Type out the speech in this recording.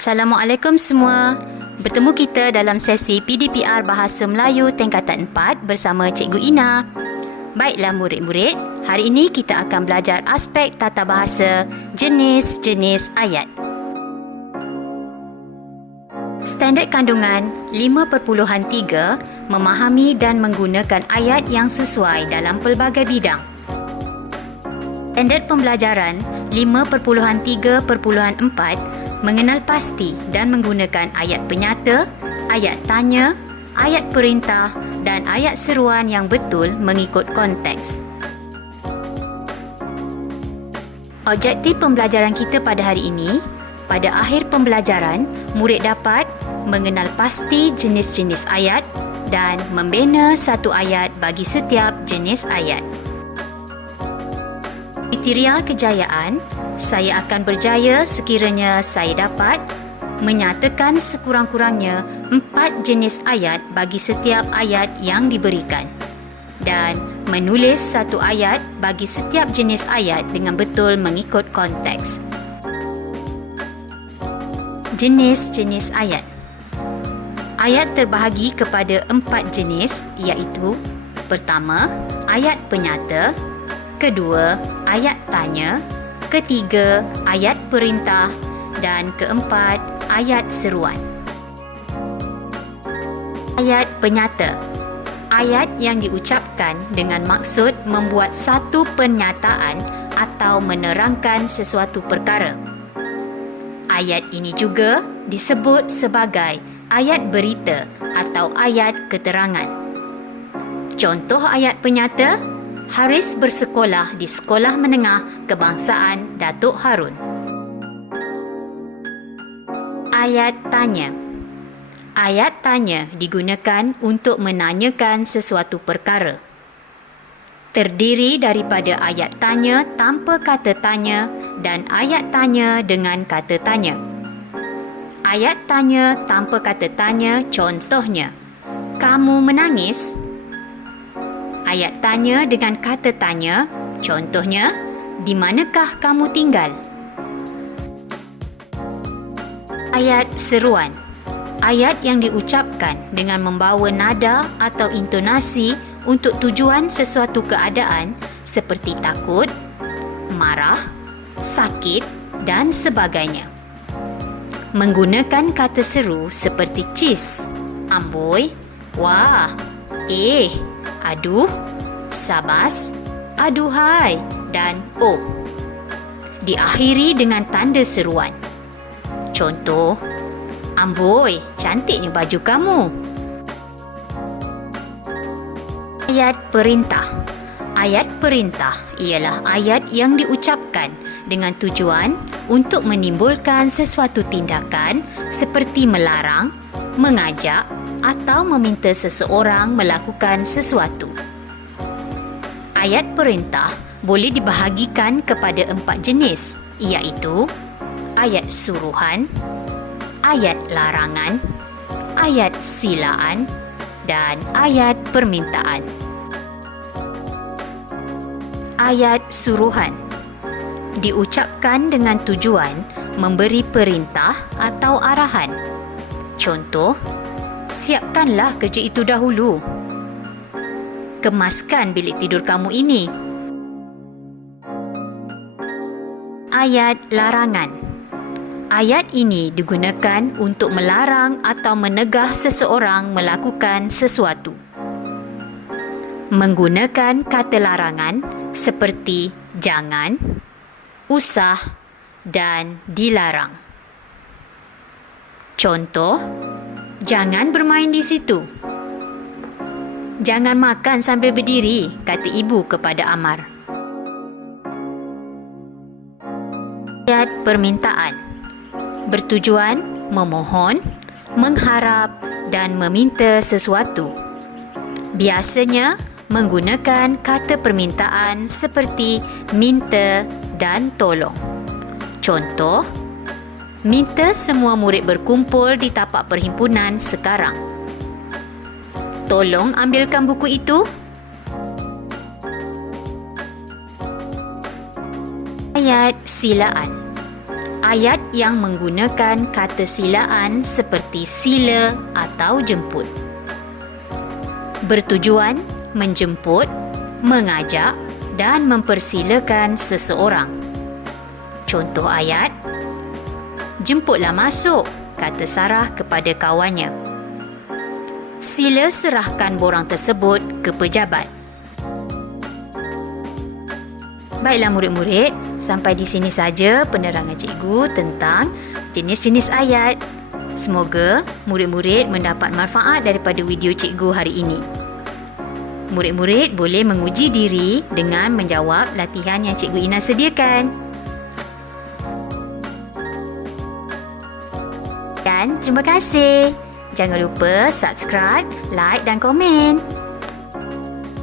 Assalamualaikum semua. Bertemu kita dalam sesi PDPR Bahasa Melayu tingkatan 4 bersama Cikgu Ina. Baiklah murid-murid, hari ini kita akan belajar aspek tata bahasa jenis-jenis ayat. Standard kandungan 5.3 memahami dan menggunakan ayat yang sesuai dalam pelbagai bidang. Standard pembelajaran 5.3.4 mengenal pasti dan menggunakan ayat penyata, ayat tanya, ayat perintah dan ayat seruan yang betul mengikut konteks. Objektif pembelajaran kita pada hari ini, pada akhir pembelajaran, murid dapat mengenal pasti jenis-jenis ayat dan membina satu ayat bagi setiap jenis ayat. Kriteria kejayaan, saya akan berjaya sekiranya saya dapat menyatakan sekurang-kurangnya 4 jenis ayat bagi setiap ayat yang diberikan dan menulis satu ayat bagi setiap jenis ayat dengan betul mengikut konteks. Jenis-jenis ayat. Ayat terbahagi kepada 4 jenis iaitu: pertama, ayat penyata; kedua, ayat tanya; ketiga, ayat perintah; dan keempat, ayat seruan. Ayat penyata. Ayat yang diucapkan dengan maksud membuat satu pernyataan atau menerangkan sesuatu perkara. Ayat ini juga disebut sebagai ayat berita atau ayat keterangan. Contoh ayat penyata: Haris bersekolah di Sekolah Menengah Kebangsaan Datuk Harun. Ayat tanya. Ayat tanya digunakan untuk menanyakan sesuatu perkara. Terdiri daripada ayat tanya tanpa kata tanya dan ayat tanya dengan kata tanya. Ayat tanya tanpa kata tanya contohnya: kamu menangis? Ayat tanya dengan kata tanya contohnya: di manakah kamu tinggal? Ayat seruan. Ayat yang diucapkan dengan membawa nada atau intonasi untuk tujuan sesuatu keadaan seperti takut, marah, sakit dan sebagainya. Menggunakan kata seru seperti cis, amboi, wah, aduh, sabas, aduhai dan oh. Diakhiri dengan tanda seruan. Contoh: amboi, cantiknya baju kamu. Ayat perintah. Ayat perintah ialah ayat yang diucapkan dengan tujuan untuk menimbulkan sesuatu tindakan seperti melarang, mengajak atau meminta seseorang melakukan sesuatu. Ayat perintah boleh dibahagikan kepada 4 jenis, iaitu ayat suruhan, ayat larangan, ayat silaan dan ayat permintaan. Ayat suruhan diucapkan dengan tujuan memberi perintah atau arahan. Contoh: siapkanlah kerja itu dahulu. Kemaskan bilik tidur kamu ini. Ayat larangan. Ayat ini digunakan untuk melarang atau menegah seseorang melakukan sesuatu. Menggunakan kata larangan seperti jangan, usah dan dilarang. Contoh: jangan bermain di situ. Jangan makan sambil berdiri, kata ibu kepada Amar. Ayat permintaan. Bertujuan memohon, mengharap dan meminta sesuatu. Biasanya menggunakan kata permintaan seperti minta dan tolong. Contoh: minta semua murid berkumpul di tapak perhimpunan sekarang. Tolong ambilkan buku itu. Ayat silaan. ayat yang menggunakan kata silaan seperti sila atau jemput. Bertujuan menjemput, mengajak dan mempersilakan seseorang. Contoh ayat, "Jemputlah masuk," kata Sarah kepada kawannya. Sila serahkan borang tersebut ke pejabat. Baiklah murid-murid, sampai di sini saja penerangan cikgu tentang jenis-jenis ayat. Semoga murid-murid mendapat manfaat daripada video cikgu hari ini. Murid-murid boleh menguji diri dengan menjawab latihan yang Cikgu Ina sediakan. Dan terima kasih. Jangan lupa subscribe, like dan komen.